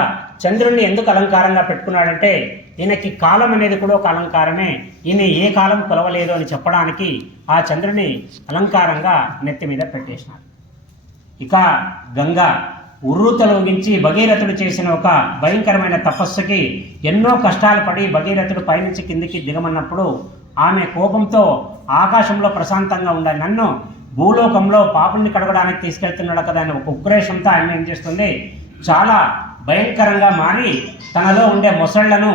చంద్రుడిని ఎందుకు అలంకారంగా పెట్టుకున్నాడంటే ఈయనకి కాలం అనేది కూడా ఒక అలంకారమే. ఈయన ఏ కాలం కొలవలేదు అని చెప్పడానికి ఆ చంద్రుని అలంకారంగా నెత్తి మీద పెట్టేసినారు. ఇక గంగ ఉర్రూతలోగించి భగీరథుడు చేసిన ఒక భయంకరమైన తపస్సుకి ఎన్నో కష్టాలు పడి భగీరథుడు పైనుంచి కిందికి దిగమన్నప్పుడు ఆమె కోపంతో ఆకాశంలో ప్రశాంతంగా ఉండాలి, నన్ను భూలోకంలో పాపుల్ని కడగడానికి తీసుకెళ్తున్నాడు కదా అని ఒక ఉగ్రేషంతో ఆయన ఏం చేస్తుంది, చాలా భయంకరంగా మారి తనలో ఉండే మొసళ్లను,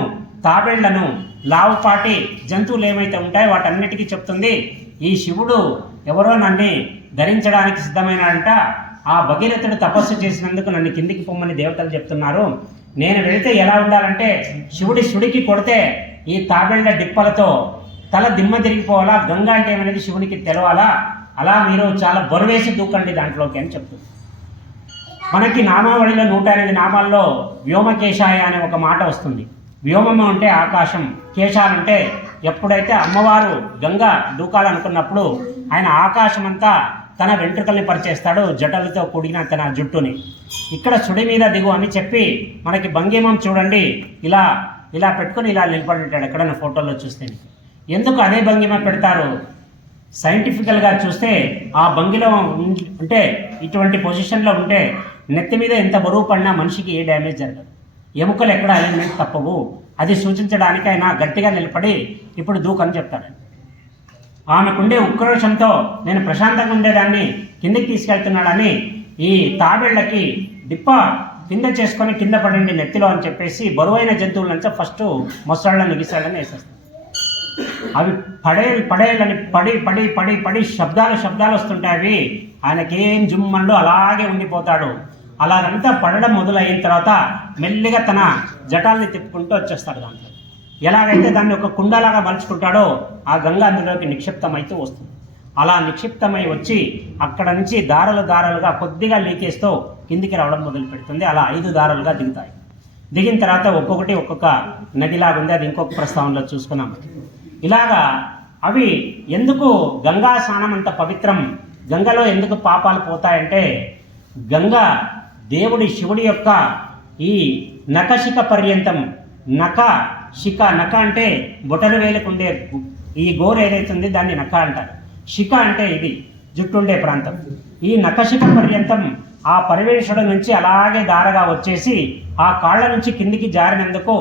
తాబేళ్లను, లావుపాటి జంతువులు ఏమైతే ఉంటాయో వాటన్నిటికీ చెప్తుంది, ఈ శివుడు ఎవరో నన్ను ధరించడానికి సిద్ధమైనాడంట. ఆ భగీరథుడు తపస్సు చేసినందుకు నన్ను కిందికి పొమ్మని దేవతలు చెప్తున్నారు. నేను వెళితే ఎలా ఉండాలంటే శివుడికి కొడితే ఈ తాబేళ్ల డిప్పలతో తల దిమ్మ తిరిగిపోవాలా, గంగ అంటే ఏమనేది శివునికి తెలవాలా, అలా మీరు చాలా బరువేసి దూకండి దాంట్లోకి అని చెప్తుంది. మనకి నామావళిలో 108 నామాల్లో వ్యోమకేశాయ అనే ఒక మాట వస్తుంది. వ్యోమము అంటే ఆకాశం, కేశాలంటే ఎప్పుడైతే అమ్మవారు గంగ దూకాలనుకున్నప్పుడు ఆయన ఆకాశమంతా తన వెంట్రుకల్ని పరిచేస్తాడు, జటలతో కూడిన తన జుట్టుని. ఇక్కడ సుడి మీద దిగు అని చెప్పి మనకి భంగిమం చూడండి, ఇలా పెట్టుకొని ఇలా నిలబడిటాడు ఎక్కడన్నా ఫోటోలో చూస్తే. ఎందుకు అదే భంగిమ పెడతారు? సైంటిఫికల్గా చూస్తే ఆ భంగిలో అంటే ఇటువంటి పొజిషన్లో ఉంటే నెత్తి మీద ఎంత బరువు పడినా మనిషికి ఏ డ్యామేజ్ జరగదు, ఎముకలు ఎక్కడ అలైన్మెంట్ తప్పవు. అది సూచించడానికి ఆయన గట్టిగా నిలబడి ఇప్పుడు దూకని చెప్తాడు. ఆమెకుండే ఉక్రోషంతో నేను ప్రశాంతంగా ఉండేదాన్ని కిందకి తీసుకెళ్తున్నాడని ఈ తాబేళ్లకి డిప్ప కింద చేసుకొని కింద పడండి నెత్తిలో అని చెప్పేసి బరువైన జంతువులంతా ఫస్ట్ మొసళ్ళని గిసళ్ళని వేసేస్తాయి. అవి పడేళ్ళని పడి శబ్దాలు వస్తుంటాయి. అవి ఆయనకేం జుమ్మండు అలాగే ఉండిపోతాడు. అలాగంతా పడడం మొదలైన తర్వాత మెల్లిగా తన జటాల్ని తిప్పుకుంటూ వచ్చేస్తాడు. దాంట్లో ఎలాగైతే దాన్ని ఒక కుండలాగా మలుచుకుంటాడో ఆ గంగ అందులోకి నిక్షిప్తమైతూ వస్తుంది. అలా నిక్షిప్తమై వచ్చి అక్కడ నుంచి దారాలుగా కొద్దిగా లీకేస్తూ కిందికి రావడం మొదలు పెడుతుంది. అలా 5 దారాలుగా దిగుతాయి. దిగిన తర్వాత ఒక్కొక్క నదిలాగా ఉంది, అది ఇంకొక ప్రస్తావనలో చూసుకున్నాం. ఇలాగా అవి ఎందుకు గంగా స్నానం అంత పవిత్రం, గంగలో ఎందుకు పాపాలు పోతాయంటే గంగ దేవుడి శివుడి యొక్క ఈ నఖశిఖ పర్యంతం, నఖ అంటే బొటన వేలుకుండే ఈ గోరు ఏదైతుంది దాన్ని నఖ అంటారు. శిఖ అంటే ఇది జుట్టు ఉండే ప్రాంతం. ఈ నఖశిఖ పర్యంతం ఆ పరివేషుడు నుంచి అలాగే దారగా వచ్చేసి ఆ కాళ్ళ నుంచి కిందికి జారినందుకు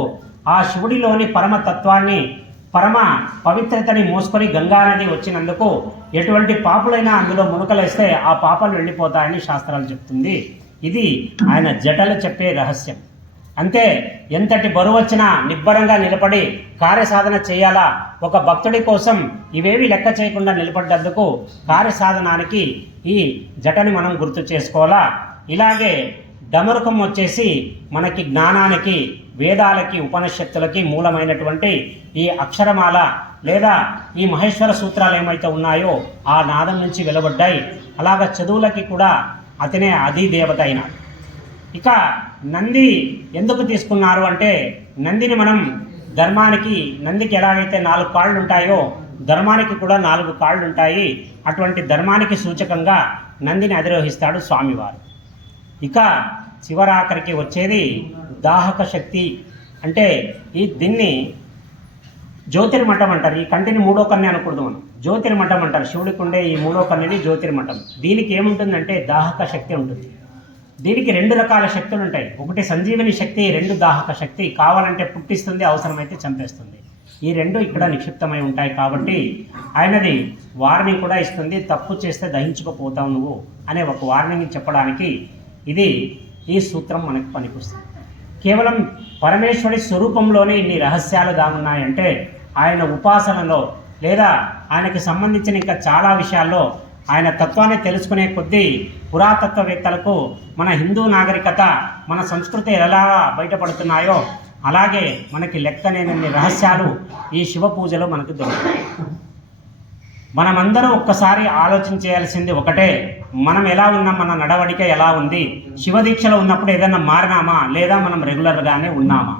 ఆ శివుడిలోని పరమతత్వాన్ని, పరమ పవిత్రతని మోసుకొని గంగా నది వచ్చినందుకు ఎటువంటి పాపులైనా అందులో మునుకలేస్తే ఆ పాపాలు వెళ్ళిపోతాయని శాస్త్రాలు చెప్తుంది. ఇది ఆయన జటలు చెప్పే రహస్యం. అంతే, ఎంతటి బరువు వచ్చినా నిబ్బరంగా నిలబడి కార్యసాధన చేయాలా. ఒక భక్తుడి కోసం ఇవేవి లెక్క చేయకుండా నిలబడ్డందుకు కార్యసాధనానికి ఈ జటని మనం గుర్తు చేసుకోవాలా. ఇలాగే డమరుకం వచ్చేసి మనకి జ్ఞానానికి, వేదాలకి, ఉపనిషత్తులకి మూలమైనటువంటి ఈ అక్షరమాల లేదా ఈ మహేశ్వర సూత్రాలు ఏమైతే ఉన్నాయో ఆ నాదం నుంచి వెలువడ్డాయి. అలాగ చదువులకి కూడా అతనే అధి దేవత అయినాడు. ఇక నంది ఎందుకు తీసుకున్నారు అంటే, నందిని మనం ధర్మానికి, నందికి ఎలాగైతే 4 కాళ్ళు ఉంటాయో ధర్మానికి కూడా 4 కాళ్ళు ఉంటాయి. అటువంటి ధర్మానికి సూచకంగా నందిని అధిరోహిస్తాడు స్వామివారు. ఇక చివరాఖరికి వచ్చేది దాహక శక్తి. అంటే దీన్ని జ్యోతిర్మఠం అంటారు. ఈ కంటిని 3వ కన్య అనకూడదు మనం, జ్యోతిర్మఠం అంటారు. శివుడికి ఉండే ఈ 3వ కన్యని జ్యోతిర్మఠం. దీనికి ఏముంటుందంటే దాహక శక్తి ఉంటుంది. దీనికి 2 రకాల శక్తులు ఉంటాయి. ఒకటి సంజీవని శక్తి, 2 దాహక శక్తి. కావాలంటే పుట్టిస్తుంది, అవసరమైతే చంపేస్తుంది. ఈ 2 ఇక్కడ నిక్షిప్తమై ఉంటాయి. కాబట్టి ఆయనది వార్నింగ్ కూడా ఇస్తుంది. తప్పు చేస్తే దహించుకుపోతావు నువ్వు అనే ఒక వార్నింగ్ చెప్పడానికి ఈ సూత్రం మనకు పనికొస్తుంది. కేవలం పరమేశ్వరి స్వరూపంలోనే ఇన్ని రహస్యాలు దాగున్నాయంటే ఆయన ఉపాసనలో లేదా ఆయనకి సంబంధించిన ఇంకా చాలా విషయాల్లో ఆయన తత్వాన్ని తెలుసుకునే కొద్దీ పురాతత్వవేత్తలకు మన హిందూ నాగరికత, మన సంస్కృతి ఎలా బయటపడుతున్నాయో అలాగే మనకి లెక్కలేనన్ని రహస్యాలు ఈ శివ పూజలో మనకు దొరుకుతాయి. మనమందరూ ఒక్కసారి ఆలోచించేయాల్సింది ఒకటే, మనం ఎలా ఉన్నాం, మన నడవడిక ఎలా ఉంది, శివదీక్షలో ఉన్నప్పుడు ఏదైనా మారినామా లేదా మనం రెగ్యులర్గానే ఉన్నామా?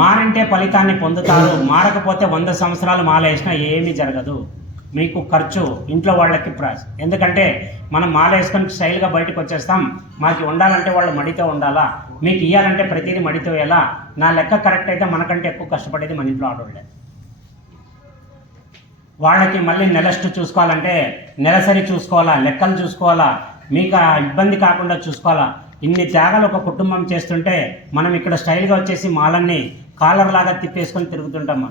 మారింటే ఫలితాన్ని పొందుతారు, మారకపోతే 100 సంవత్సరాలు మాల వేసినా ఏమీ జరగదు. మీకు ఖర్చు, ఇంట్లో వాళ్ళకి ఎందుకంటే మనం మాల వేసుకొని స్టైల్గా బయటకు వచ్చేస్తాం. మాకు ఉండాలంటే వాళ్ళు మడితో ఉండాలా, మీకు ఇవ్వాలంటే ప్రతిదీ మడితో ఎలా. నా లెక్క కరెక్ట్ అయితే మనకంటే ఎక్కువ కష్టపడేది మన ఇంట్లో ఆడవాళ్ళే. వాళ్ళకి మళ్ళీ నెలస్ట్ చూసుకోవాలంటే నెలసరి చూసుకోవాలా, లెక్కలు చూసుకోవాలా, మీకు ఆ ఇబ్బంది కాకుండా చూసుకోవాలా. ఇన్ని త్యాగాలు ఒక కుటుంబం చేస్తుంటే మనం ఇక్కడ స్టైల్గా వచ్చేసి మాలన్నీ కాలర్లాగా తిప్పేసుకొని తిరుగుతుంటాం.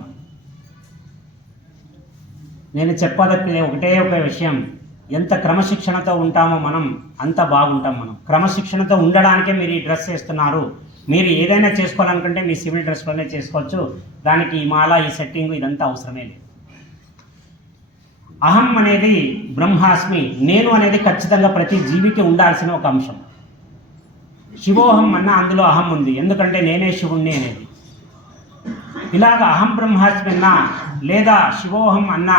నేను చెప్పదగ్గ ఒకటే ఒక విషయం, ఎంత క్రమశిక్షణతో ఉంటామో మనం అంత బాగుంటాం. మనం క్రమశిక్షణతో ఉండడానికే మీరు ఈ డ్రెస్ వేస్తున్నారు. మీరు ఏదైనా చేసుకోవాలనుకుంటే మీ సివిల్ డ్రెస్లోనే చేసుకోవచ్చు. దానికి ఈ మాల, ఈ సెట్టింగ్ ఇదంతా అవసరమే లేదు. అహం అనేది బ్రహ్మాస్మి, నేను అనేది ఖచ్చితంగా ప్రతి జీవికి ఉండాల్సిన ఒక అంశం. శివోహం అన్న అందులో అహం ఉంది, ఎందుకంటే నేనే శివుణ్ణి అనేది. ఇలాగ అహం బ్రహ్మాస్మి అన్నా లేదా శివోహం అన్నా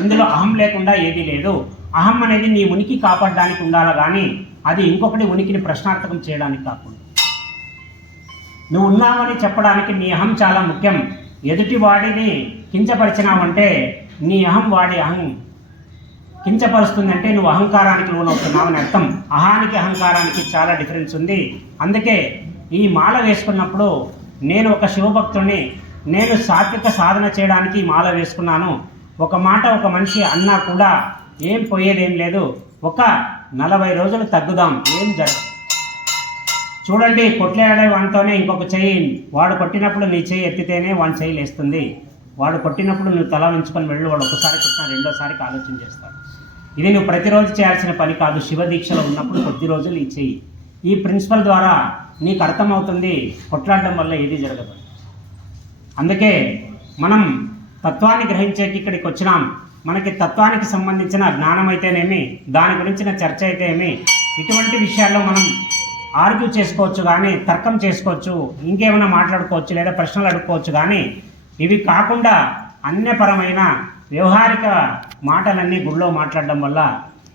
ఇందులో అహం లేకుండా ఏదీ లేదు. అహం అనేది నీ ఉనికి కాపాడడానికి ఉండాలి, కానీ అది ఇంకొకటి ఉనికిని ప్రశ్నార్థకం చేయడానికి కాకుండా. నువ్వు ఉన్నావని చెప్పడానికి నీ అహం చాలా ముఖ్యం. ఎదుటి వాడిని కించపరిచినావంటే నీ అహం వాడి అహం కించపరుస్తుందంటే నువ్వు అహంకారానికి లోనవుతున్నావు అని అర్థం. అహానికి అహంకారానికి చాలా డిఫరెన్స్ ఉంది. అందుకే ఈ మాల వేసుకున్నప్పుడు నేను ఒక శివభక్తుడిని, నేను సాత్విక సాధన చేయడానికి మాల వేసుకున్నాను. ఒక మాట ఒక మనిషి అన్నా కూడా ఏం పోయేదేం లేదు. ఒక 40 రోజులు తగ్గుదాం, ఏం జరగదు. చూడండి, కొట్లాడే వాడితోనే ఇంకొక చెయ్యి, వాడు కొట్టినప్పుడు నీ చెయ్యి ఎత్తితేనే వాడి చెయ్యి లేస్తుంది. వాడు కొట్టినప్పుడు నువ్వు తల ఉంచుకొని వెళ్ళు, వాడు ఒకసారి కొట్టినా రెండోసారికి ఆలోచన చేస్తాడు. ఇది నువ్వు ప్రతిరోజు చేయాల్సిన పని కాదు. శివదీక్షలో ఉన్నప్పుడు కొద్ది రోజులు ఈ చెయ్యి. ఈ ప్రిన్సిపల్ ద్వారా నీకు అర్థమవుతుంది కొట్లాడడం వల్ల ఏది జరగదు. అందుకే మనం తత్వాన్ని గ్రహించేకి ఇక్కడికి వచ్చినాం. మనకి తత్వానికి సంబంధించిన జ్ఞానం అయితేనేమి, దాని గురించిన చర్చ అయితే ఏమి, ఇటువంటి విషయాల్లో మనం ఆర్గ్యూ చేసుకోవచ్చు, కానీ తర్కం చేసుకోవచ్చు, ఇంకేమైనా మాట్లాడుకోవచ్చు, లేదా ప్రశ్నలు అడుక్కోవచ్చు. కానీ ఇవి కాకుండా అన్యపరమైన వ్యవహారిక మాటలన్నీ గుళ్ళో మాట్లాడడం వల్ల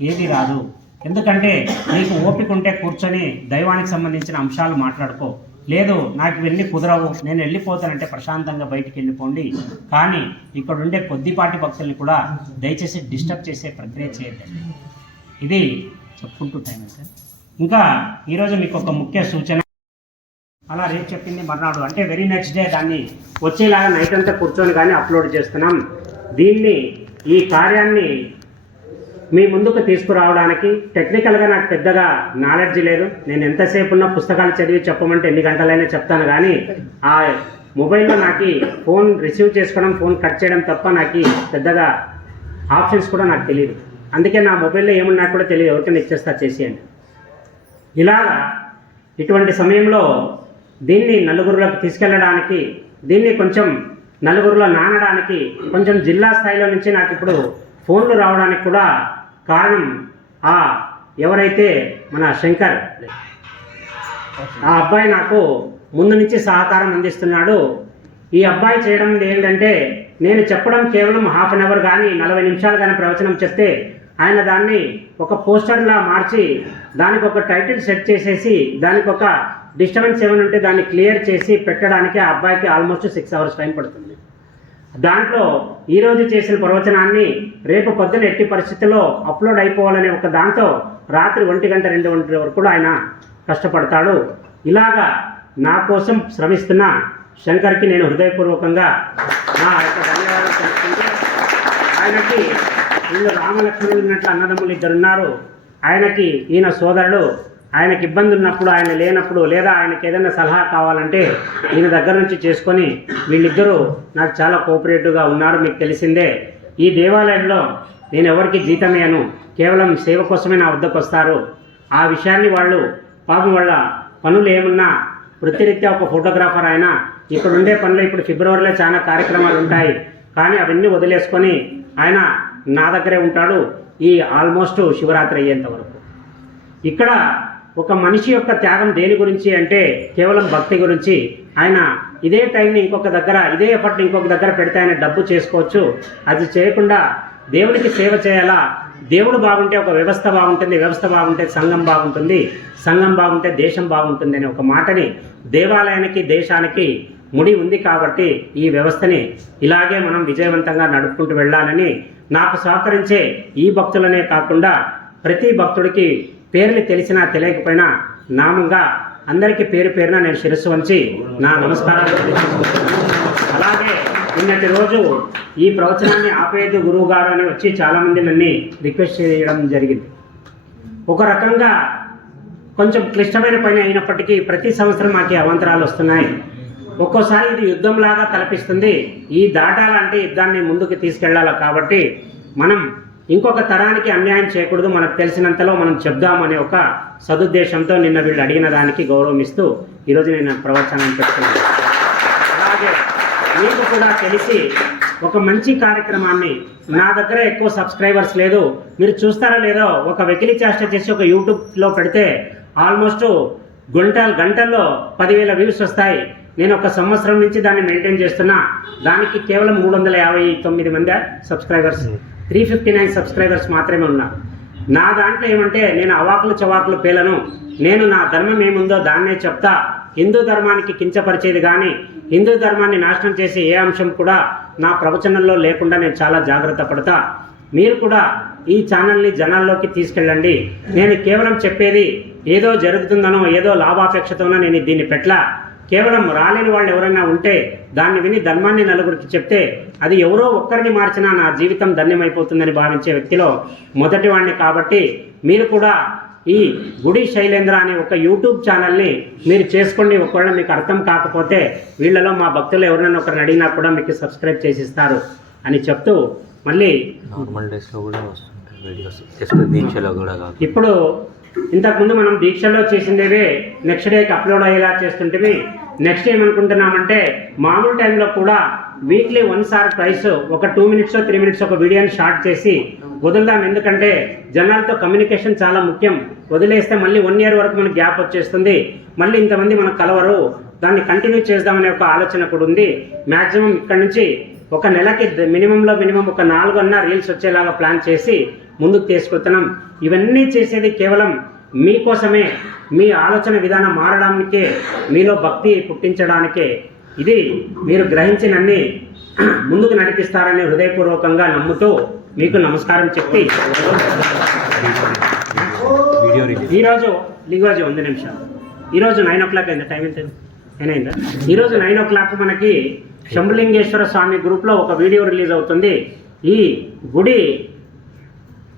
ఏది రాదు. ఎందుకంటే నీకు ఓపిక ఉంటే కూర్చొని దైవానికి సంబంధించిన అంశాలు మాట్లాడుకో. లేదు నాకు ఇవన్నీ కుదరవు, నేను వెళ్ళిపోతానంటే ప్రశాంతంగా బయటికి వెళ్ళిపోండి. కానీ ఇక్కడ ఉండే కొద్దిపాటి భక్తుల్ని కూడా దయచేసి డిస్టర్బ్ చేసే ప్రక్రియ చేయద్దండి. ఇది చెప్పుకుంటూ టైం అయితే ఇంకా ఈరోజు మీకు ఒక ముఖ్య సూచన. అలా రేపు చెప్పింది మర్నాడు అంటే వెరీ నెక్స్ట్ డే దాన్ని వచ్చేలాగా నైట్ అంతా కూర్చొని కానీ అప్లోడ్ చేస్తున్నాం. దీన్ని ఈ కార్యాన్ని మీ ముందుకు తీసుకురావడానికి టెక్నికల్గా నాకు పెద్దగా నాలెడ్జ్ లేదు. నేను ఎంతసేపు ఉన్న పుస్తకాలు చదివి చెప్పమంటే ఎన్ని గంటలైనా చెప్తాను, కానీ ఆ మొబైల్లో నాకు ఫోన్ రిసీవ్ చేసుకోవడం, ఫోన్ కట్ చేయడం తప్ప నాకు పెద్దగా ఆప్షన్స్ కూడా నాకు తెలియదు. అందుకే నా మొబైల్లో ఏమున్నా కూడా తెలియదు, ఎవరికైనా ఇచ్చేస్తా చేసేయండి. ఇలాగా ఇటువంటి సమయంలో దీన్ని నలుగురులకు తీసుకెళ్ళడానికి, దీన్ని కొంచెం నలుగురిలో నానడానికి, కొంచెం జిల్లా స్థాయిలో నుంచి నాకు ఇప్పుడు ఫోన్లు రావడానికి కూడా కారణం ఎవరైతే మన శంకర్, ఆ అబ్బాయి నాకు ముందు నుంచి సహకారం అందిస్తున్నాడు. ఈ అబ్బాయి చేయడం ఏంటంటే, నేను చెప్పడం కేవలం 1/2 గంట కానీ 40 నిమిషాలు కానీ ప్రవచనం చెప్తే ఆయన దాన్ని ఒక పోస్టర్లా మార్చి దానికి ఒక టైటిల్ సెట్ చేసేసి దానికి ఒక డిస్టర్బెన్స్ ఏమైనా ఉంటే దాన్ని క్లియర్ చేసి పెట్టడానికి ఆ అబ్బాయికి ఆల్మోస్ట్ 6 అవర్స్ టైం పడుతుంది. దాంట్లో ఈరోజు చేసిన ప్రవచనాన్ని రేపు పొద్దున ఎట్టి పరిస్థితుల్లో అప్లోడ్ అయిపోవాలనే ఒక దాంతో రాత్రి 1 గంట 2 గంటల వరకు కూడా ఆయన కష్టపడతాడు. ఇలాగా నా కోసం శ్రమిస్తున్న శంకర్కి నేను హృదయపూర్వకంగా నా యొక్క ధన్యవాదాలు తెలుసుకుంటూ, ఆయనకి వీళ్ళు రామలక్ష్మణులు ఉన్నట్లు అన్నదమ్ములు 2 ఉన్నారు. ఆయనకి ఈయన సోదరుడు, ఆయనకి ఇబ్బంది ఉన్నప్పుడు, ఆయన లేనప్పుడు, లేదా ఆయనకి ఏదైనా సలహా కావాలంటే ఈయన దగ్గర నుంచి చేసుకొని వీళ్ళిద్దరూ నాకు చాలా కోఆపరేటివ్గా ఉన్నారు. మీకు తెలిసిందే, ఈ దేవాలయంలో నేను ఎవరికి జీతమేయను, కేవలం సేవ కోసమే నా వద్దకు వస్తారు. ఆ విషయాన్ని వాళ్ళు పాపం వాళ్ళ పనులు ఏమున్నా వృత్తిరీత్యా ఒక ఫోటోగ్రాఫర్ ఆయన ఇక్కడ ఉండే పనులు ఇప్పుడు ఫిబ్రవరిలో చాలా కార్యక్రమాలు ఉంటాయి, కానీ అవన్నీ వదిలేసుకొని ఆయన నా దగ్గరే ఉంటాడు ఈ ఆల్మోస్ట్ శివరాత్రి అయ్యేంత వరకు. ఇక్కడ ఒక మనిషి యొక్క త్యాగం దేని గురించి అంటే కేవలం భక్తి గురించి. ఆయన ఇదే టైంని ఇంకొక దగ్గర, ఇదే ఎఫర్ట్ ఇంకొక దగ్గర పెడితే ఆయన డబ్బు చేసుకోవచ్చు. అది చేయకుండా దేవునికి సేవ చేయాలా. దేవుడు బాగుంటే ఒక వ్యవస్థ బాగుంటుంది, వ్యవస్థ బాగుంటే సంఘం బాగుంటుంది, సంఘం బాగుంటే దేశం బాగుంటుంది అనే ఒక మాటని, దేవాలయానికి దేశానికి ముడి ఉంది కాబట్టి ఈ వ్యవస్థని ఇలాగే మనం విజయవంతంగా నడుపుకుంటూ వెళ్ళాలని, నాకు సహకరించే ఈ భక్తులనే కాకుండా ప్రతి భక్తుడికి పేర్లు తెలిసినా తెలియకపోయినా నామంగా అందరికీ పేరు పేరున నేను శిరస్సు వంచి నా నమస్కారాలు తెలియజేసుకుంటున్నాను. అలాగే నిన్నటి రోజు ఈ ప్రవచనాన్ని ఆపేది గురువు గారు అని వచ్చి చాలామంది నన్ను రిక్వెస్ట్ చేయడం జరిగింది. ఒక రకంగా కొంచెం క్లిష్టమైన పని అయినప్పటికీ ప్రతి సంవత్సరం మాకు అవాంతరాలు వస్తున్నాయి. ఒక్కోసారి ఇది యుద్ధంలాగా తలపిస్తుంది. ఈ దాటాలంటే యుద్ధాన్ని ముందుకు తీసుకెళ్లాలి కాబట్టి మనం ఇంకొక తరానికి అన్యాయం చేయకూడదు, మనకు తెలిసినంతలో మనం చెప్దామనే ఒక సదుద్దేశంతో నిన్న వీళ్ళు అడిగిన దానికి గౌరవం ఇస్తూ ఈరోజు నేను ప్రవచనాన్ని పెట్టుకున్నాను. అలాగే మీకు కూడా తెలిసి ఒక మంచి కార్యక్రమాన్ని, నా దగ్గర ఎక్కువ సబ్స్క్రైబర్స్ లేదు, మీరు చూస్తారో లేదో, ఒక వెకిలి చేష్ట చేసి ఒక యూట్యూబ్లో పెడితే ఆల్మోస్ట్ గంటల్లో 10,000 వ్యూస్ వస్తాయి. నేను ఒక సంవత్సరం నుంచి దాన్ని మెయింటైన్ చేస్తున్నా. దానికి కేవలం 359 మంది సబ్స్క్రైబర్స్, 359 సబ్స్క్రైబర్స్ మాత్రమే ఉన్నారు. నా దాంట్లో ఏమంటే నేను అవాకులు చవాకులు పేలను, నేను నా ధర్మం ఏముందో దాన్నే చెప్తా. హిందూ ధర్మానికి కించపరిచేది కానీ హిందూ ధర్మాన్ని నాశనం చేసే ఏ అంశం కూడా నా ప్రవచనంలో లేకుండా నేను చాలా జాగ్రత్త పడతా. మీరు కూడా ఈ ఛానల్ని జనాల్లోకి తీసుకెళ్ళండి. నేను కేవలం చెప్పేది ఏదో జరుగుతుందనో ఏదో లాభాపేక్షతోనో నేను దీన్ని పెట్టలా. కేవలం రాలేని వాళ్ళు ఎవరైనా ఉంటే దాన్ని విని ధర్మాన్ని నలుగురికి చెప్తే అది ఎవరో ఒక్కరిని మార్చినా నా జీవితం ధన్యమైపోతుందని భావించే వ్యక్తిలో మొదటి వాడిని. కాబట్టి మీరు కూడా ఈ గుడి శైలేంద్ర అనే ఒక యూట్యూబ్ ఛానల్ని మీరు చేసుకోండి. ఒకవేళ మీకు అర్థం కాకపోతే వీళ్ళలో మా భక్తులు ఎవరైనా ఒకరిని అడిగినా కూడా మీకు సబ్స్క్రైబ్ చేసిస్తారు అని చెప్తూ, మళ్ళీ నార్మల్ డేస్లో కూడా వస్తుంటాయి వీడియోస్, జస్ట్ దీక్షలో కూడా కాదు. ఇప్పుడు ఇంతకుముందు మనం దీక్షలో చేసిందేవే నెక్స్ట్ డేకి అప్లోడ్ అయ్యేలా చేస్తుంటే నెక్స్ట్ ఏమనుకుంటున్నామంటే మామూలు టైంలో కూడా వీక్లీ 1 or twice ఒక 2 minutes 3 minutes ఒక వీడియోని షార్ట్ చేసి వదులుదాం. ఎందుకంటే జనాలతో కమ్యూనికేషన్ చాలా ముఖ్యం. వదిలేస్తే మళ్ళీ 1 year వరకు మనకు గ్యాప్ వచ్చేస్తుంది, మళ్ళీ ఇంతమంది మనకు కలవరు. దాన్ని కంటిన్యూ చేద్దామనే ఒక ఆలోచన కూడా ఉంది. మ్యాక్సిమం ఇక్కడ నుంచి ఒక నెలకి మినిమం ఒక 4 అన్న రీల్స్ వచ్చేలాగా ప్లాన్ చేసి ముందుకు తీసుకెళ్తున్నాం. ఇవన్నీ చేసేది కేవలం మీకోసమే, మీ ఆలోచన విధానం మారడానికే, మీలో భక్తి పుట్టించడానికే. ఇది మీరు గ్రహించినన్ని ముందుకు నడిపిస్తారని హృదయపూర్వకంగా నమ్ముతూ మీకు నమస్కారం చెప్పి ఈరోజు 1 నిమిషం, ఈరోజు 9 o'clock అయిందా? టైం ఎంత ఏనైందా? ఈరోజు 9 o'clock మనకి శంభులింగేశ్వర స్వామి గ్రూప్లో ఒక వీడియో రిలీజ్ అవుతుంది. ఈ గుడి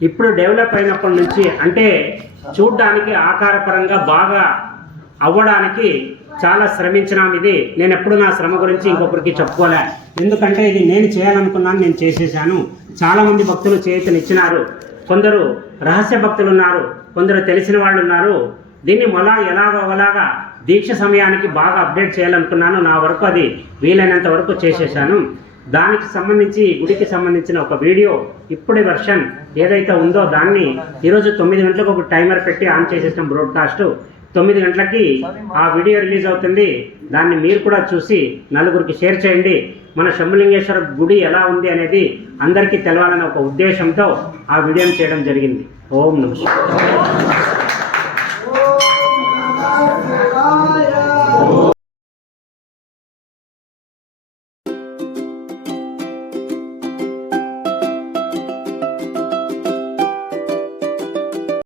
ఇప్పుడు డెవలప్ అయినప్పటి నుంచి, అంటే చూడ్డానికి ఆకారపరంగా బాగా అవ్వడానికి చాలా శ్రమించినాం. ఇది నేను ఎప్పుడు నా శ్రమ గురించి ఇంకొకరికి చెప్పుకోలే, ఎందుకంటే ఇది నేను చేయాలనుకున్నాను, నేను చేసేసాను. చాలామంది భక్తులు చేతనిచ్చినారు. కొందరు రహస్య భక్తులు ఉన్నారు, కొందరు తెలిసిన వాళ్ళు ఉన్నారు. దీన్ని ఎలాగోలాగా దీక్ష సమయానికి బాగా అప్డేట్ చేయాలనుకున్నాను. నా వరకు అది వీలైనంత వరకు చేసేసాను. దానికి సంబంధించి గుడికి సంబంధించిన ఒక వీడియో ఇప్పుడే వెర్షన్ ఏదైతే ఉందో దాన్ని ఈరోజు 9 గంటలకు ఒక టైమర్ పెట్టి ఆన్ చేసేసిన బ్రాడ్కాస్ట్ 9 గంటలకి ఆ వీడియో రిలీజ్ అవుతుంది. దాన్ని మీరు కూడా చూసి నలుగురికి షేర్ చేయండి. మన శంభులింగేశ్వర గుడి ఎలా ఉంది అనేది అందరికీ తెలవాలనే ఒక ఉద్దేశంతో ఆ వీడియోని చేయడం జరిగింది. ఓం నమః శివాయ.